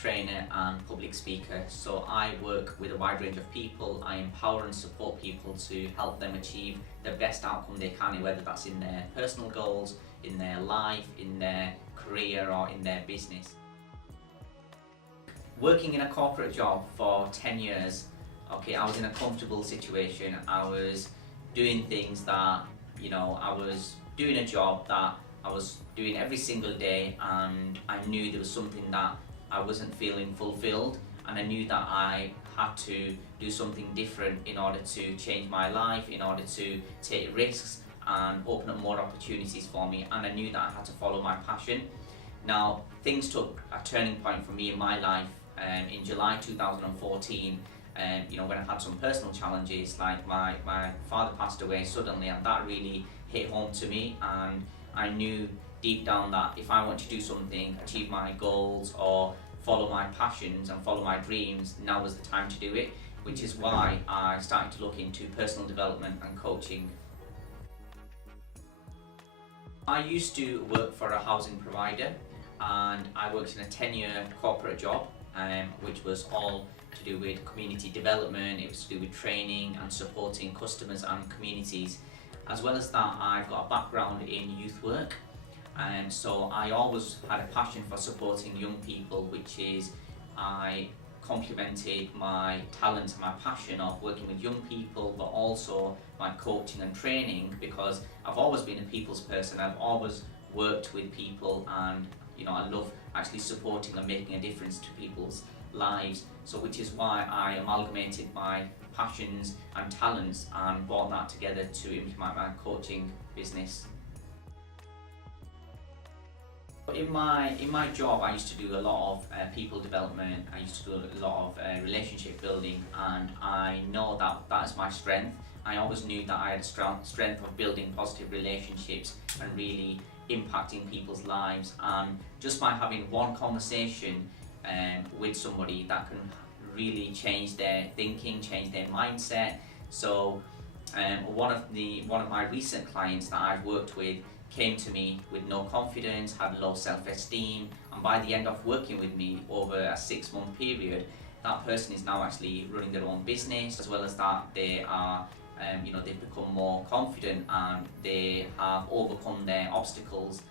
trainer and public speaker. So I work with a wide range of people. I empower and support people to help them achieve the best outcome they can, whether that's in their personal goals, in their life, in their career or in their business. Working in a corporate job for 10 years, I was in a comfortable situation. I was doing things that, I was doing a job that I was doing every single day, and I knew there was something that I wasn't feeling fulfilled, and I knew that I had to do something different in order to change my life, in order to take risks and open up more opportunities for me, and I knew that I had to follow my passion. Now, things took a turning point for me in my life in July 2014. When I had some personal challenges, like my father passed away suddenly, and that really hit home to me, and I knew deep down that if I want to do something, achieve my goals or follow my passions and follow my dreams, now was the time to do it, which is why I started to look into personal development and coaching. I used to work for a housing provider, and I worked in a 10-year corporate job, which was all to do with community development. It was to do with training and supporting customers and communities. As well as that, I've got a background in youth work, and so I always had a passion for supporting young people, which is I complemented my talent and my passion of working with young people, but also my coaching and training, because I've always been a people's person. I've always worked with people, and I love actually supporting and making a difference to people's lives. So which is why I amalgamated my passions and talents and brought that together to implement my coaching business. In my job, I used to do a lot of people development. I used to do a lot of relationship building, and I know that is my strength. I always knew that I had a strength of building positive relationships and really impacting people's lives, and just by having one conversation with somebody, that can really change their thinking, change their mindset. So one of my recent clients that I've worked with came to me with no confidence, had low self-esteem, and by the end of working with me over a 6-month period, that person is now actually running their own business. As well as that, they are they've become more confident and they have overcome their obstacles.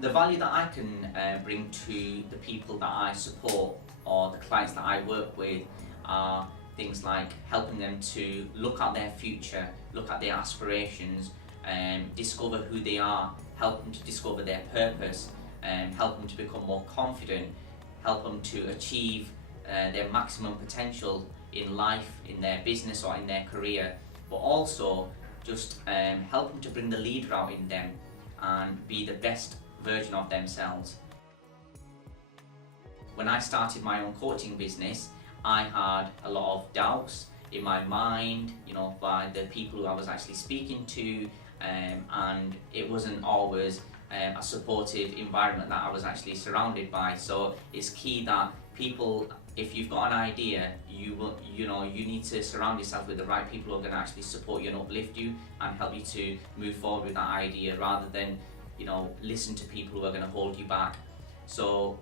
The value that I can bring to the people that I support or the clients that I work with are things like helping them to look at their future, look at their aspirations, discover who they are, help them to discover their purpose, help them to become more confident, help them to achieve their maximum potential in life, in their business or in their career, but also just help them to bring the leader out in them and be the best version of themselves. When I started my own coaching business, I had a lot of doubts in my mind, by the people who I was actually speaking to, and it wasn't always a supportive environment that I was actually surrounded by. So it's key that people, if you've got an idea, you need to surround yourself with the right people who are going to actually support you and uplift you and help you to move forward with that idea, rather than listen to people who are going to hold you back. So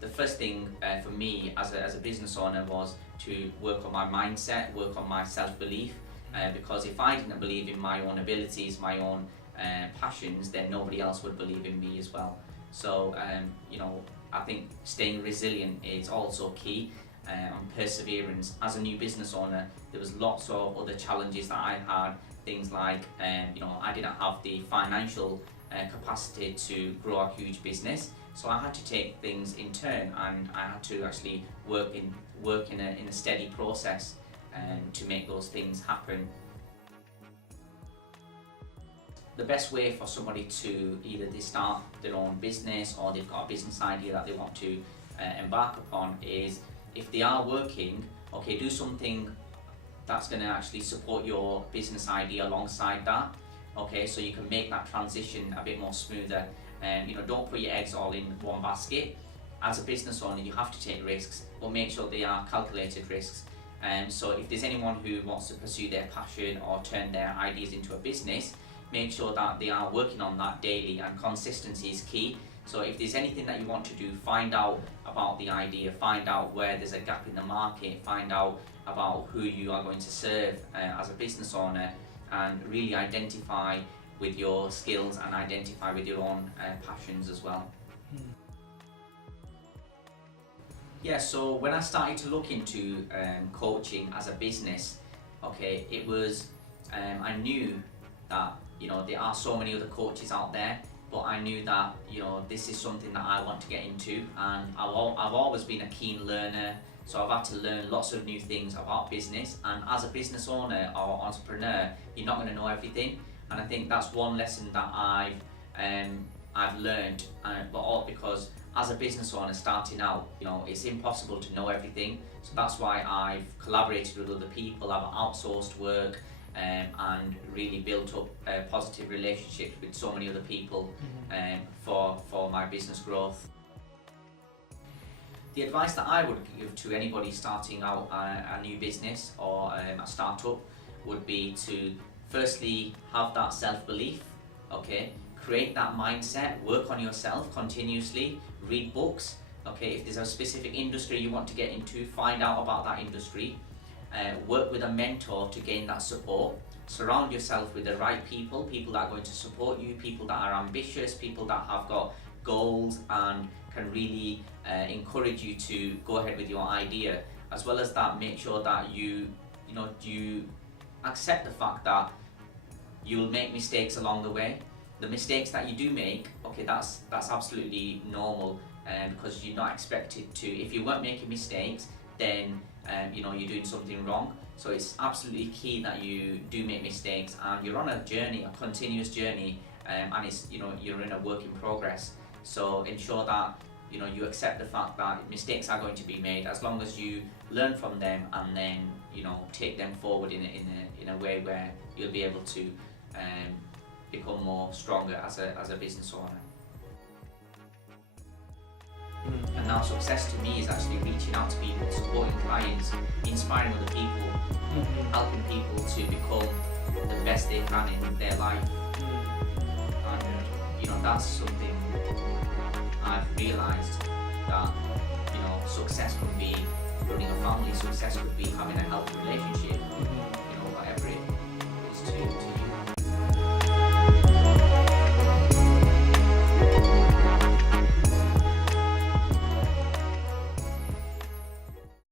the first thing for me as a business owner was to work on my mindset, work on my self-belief, because if I didn't believe in my own abilities, my own passions, then nobody else would believe in me as well. So I think staying resilient is also key, and perseverance. As a new business owner, there was lots of other challenges that I had, things like I didn't have the financial capacity to grow a huge business, so I had to take things in turn, and I had to actually work in a steady process to make those things happen. The best way for somebody to either they start their own business or they've got a business idea that they want to embark upon is, if they are working, do something that's going to actually support your business idea alongside that. So you can make that transition a bit more smoother, and don't put your eggs all in one basket. As a business owner, you have to take risks, but make sure they are calculated risks. So if there's anyone who wants to pursue their passion or turn their ideas into a business, make sure that they are working on that daily, and consistency is key. So if there's anything that you want to do, find out about the idea, find out where there's a gap in the market, find out about who you are going to serve as a business owner, and really identify with your skills and identify with your own passions as well. Yeah, so when I started to look into coaching as a business, okay, it was, I knew that, you know, there are so many other coaches out there, but I knew that, you know, this is something that I want to get into, and I've always been a keen learner, so I've had to learn lots of new things about business, and as a business owner or entrepreneur, you're not going to know everything, and I think that's one lesson that I've learned, but all because as a business owner starting out, you know, it's impossible to know everything, so that's why I've collaborated with other people, I've outsourced work, and really built up positive relationships with so many other people for my business growth. The advice that I would give to anybody starting out a new business or a startup would be to firstly have that self-belief, okay? Create that mindset, work on yourself continuously, read books, okay? If there's a specific industry you want to get into, find out about that industry. Work with a mentor to gain that support. Surround yourself with the right people, people that are going to support you, people that are ambitious, people that have got goals and can really encourage you to go ahead with your idea. As well as that, make sure that you accept the fact that you will make mistakes along the way. The mistakes that you do make, okay, that's absolutely normal, because you're not expected to. If you weren't making mistakes, then you know, you're doing something wrong. So it's absolutely key that you do make mistakes, and you're on a journey, a continuous journey, and it's, you know, you're in a work in progress. So ensure that, you know, you accept the fact that mistakes are going to be made, as long as you learn from them and then, you know, take them forward in a way where you'll be able to become more stronger as a business owner. And now success to me is actually reaching out to people, supporting clients, inspiring other people, helping people to become the best they can in their life. And you know, that's something I've realised, that, you know, success could be running a family, success could be having a healthy relationship, you know, whatever it is to